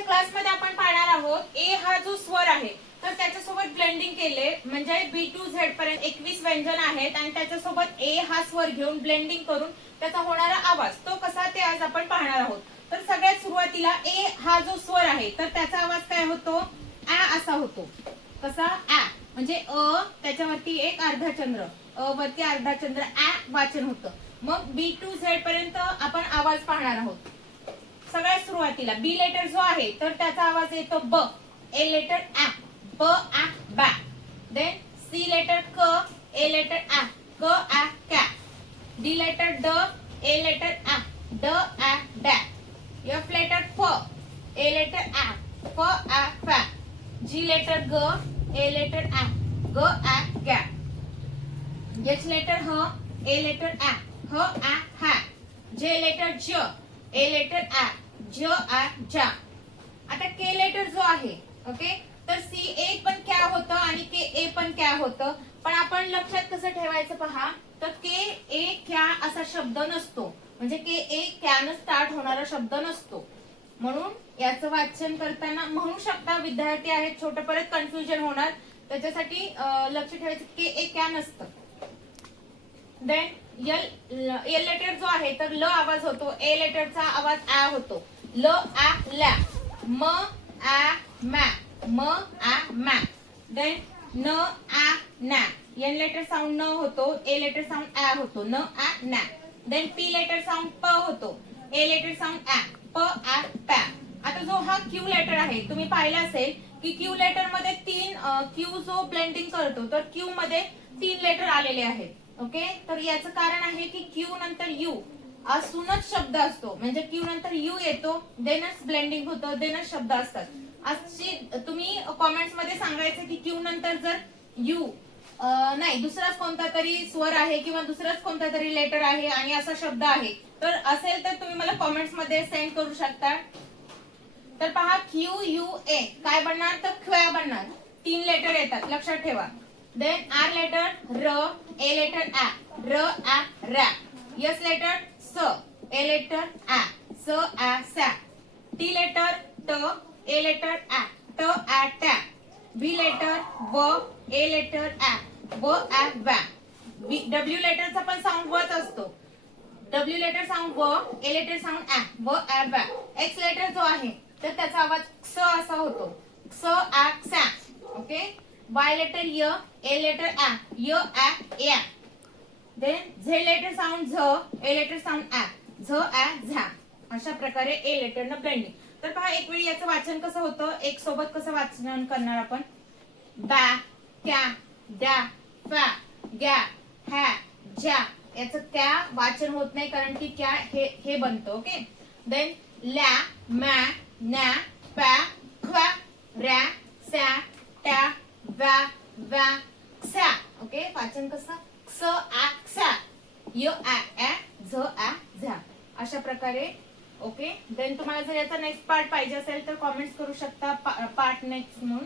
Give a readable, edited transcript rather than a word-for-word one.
आजच्या क्लासमध्ये आपण पाहणार आहोत ए हा जो स्वर आहे तर त्याच्यासोबत ब्लेंडिंग केले, म्हणजे बी टू झेड पर्यंत 21 व्यंजन आहेत आणि त्याच्यासोबत ए हा स्वर घेऊन ब्लेंडिंग करून त्याचा होणारा आवाज तो कसा ते आज आपण पाहणार आहोत. तर सगळ्यात सुरुवातीला ए हा जो स्वर आहे तर त्याचा आवाज काय होतो, आ असा होतो. कसा, आ म्हणजे अ त्याच्यावरती एक अर्धा चंद्र, अ वरती अर्धा चंद्र, आ वाचन होतं. मग बी टू झेड पर्यंत आपण आवाज पाहणार आहोत. सगळ्यात सुरुवातीला बी लेटर जो आहे तर त्याचा आवाज येतो ब, ए लेटर आ, ब आ बा. देन सी लेटर क, ए लेटर आ, क आ का. डी लेटर ड, ए लेटर आ, ड आ डा. एफ लेटर फ, ए लेटर आ, फ आ फा. जी लेटर ग, ए लेटर आ, ग आ गा. एच लेटर ह, ए लेटर आ, ह आ हा. जे लेटर ज, ए लेटर आ, ज आ जा. आता के लेटर जो आहे, ओके, तर सी ए पण क्या होतं आणि के ए पण क्या होतं. पण आपण लक्षात कसं ठेवायचं पहा, तर के ए क्या असा शब्द नसतो, म्हणजे के ए क्यानं स्टार्ट होणारा शब्द नसतो. म्हणून याचं वाचन करताना म्हणू शकता, विद्यार्थी आहेत छोटं परत कन्फ्युजन होणार, त्याच्यासाठी लक्ष ठेवायचं के ए क्या नसतं. देन एल लेटर जो आहे तर ल आवाज होतो, ए लेटरचा आवाज आ होतो. ल आ ला, म आ मा, म आ मा. देन न आ ना, एन लेटर साऊंड न होतो, ए लेटर साऊंड आ होतो, न आ ना. देन पी लेटर साऊंड प होतो, ए लेटर साऊंड आ, प आ पा. आता जो हा क्यू लेटर आहे तुम्ही पाहिलं असेल की क्यू लेटर मध्ये तीन, क्यू जो ब्लेंडिंग करतो तर क्यू मध्ये 3 लेटर आलेले आहेत. ओके, तर याचं कारण आहे की क्यू नंतर यू असूनच शब्द असतो, म्हणजे क्यू नंतर यू येतो, देनच ब्लेंडिंग होतं, देनच शब्द असतात. अशी तुम्ही कॉमेंट्स मध्ये सांगायचं की क्यू नंतर जर यू नाही दुसराच कोणता तरी स्वर आहे किंवा दुसराच कोणता तरी लेटर आहे आणि असा शब्द आहे तर असेल तर तुम्ही मला कॉमेंट्स मध्ये सेंड करू शकता. तर पहा क्यू यू ए काय बनणार, तर ख्वया बनणार. 3 लेटर येतात, लक्षात ठेवा. देन आर लेटर र, ए लेटर आ, र आ रा. एस लेटर स, ए लेटर आ, स आ सा. टी लेटर ट, ए लेटर आ, ट आ टा. बी लेटर व, ए लेटर आ, व आ वा. डब्ल्यू लेटरचा पण साऊंड वच असतो. डब्ल्यू लेटर साऊंड व, ए लेटर साऊंड आ, व आ वा. एक्स लेटर जो आहे तर त्याचा आवाज क्स असा होतो, क्स आ क्सा. ओके, वाय लेटर य, ए लेटर आ, य आ या. देन झेड लेटर साऊंड झ, ए लेटर साऊंड आ, झ आ झा. अशा प्रकारे ए लेटर न ब्लेंडिंग. तर पहा एक वेळी याचं वाचन कसं होतं, एक सोबत कसं वाचन करणार आपण. बा, क्या, डा, फा, ग्या, हा, जा. याचं क्या वाचन होत नाही कारण की क्या हे बनतं. ओके, देन ला, मा, ना, पा, ख्वा, रा, सा, टा, वा, वा, क्सा. ओके, वाचन कसं, क्स आ क्सा, य आ आ, झ आ झा. अशा प्रकारे. ओके, देन तुम्हाला जर याचा नेक्स्ट पार्ट पाहिजे असेल तर कॉमेंट्स करू शकता, पार्ट नेक्स्ट म्हणून.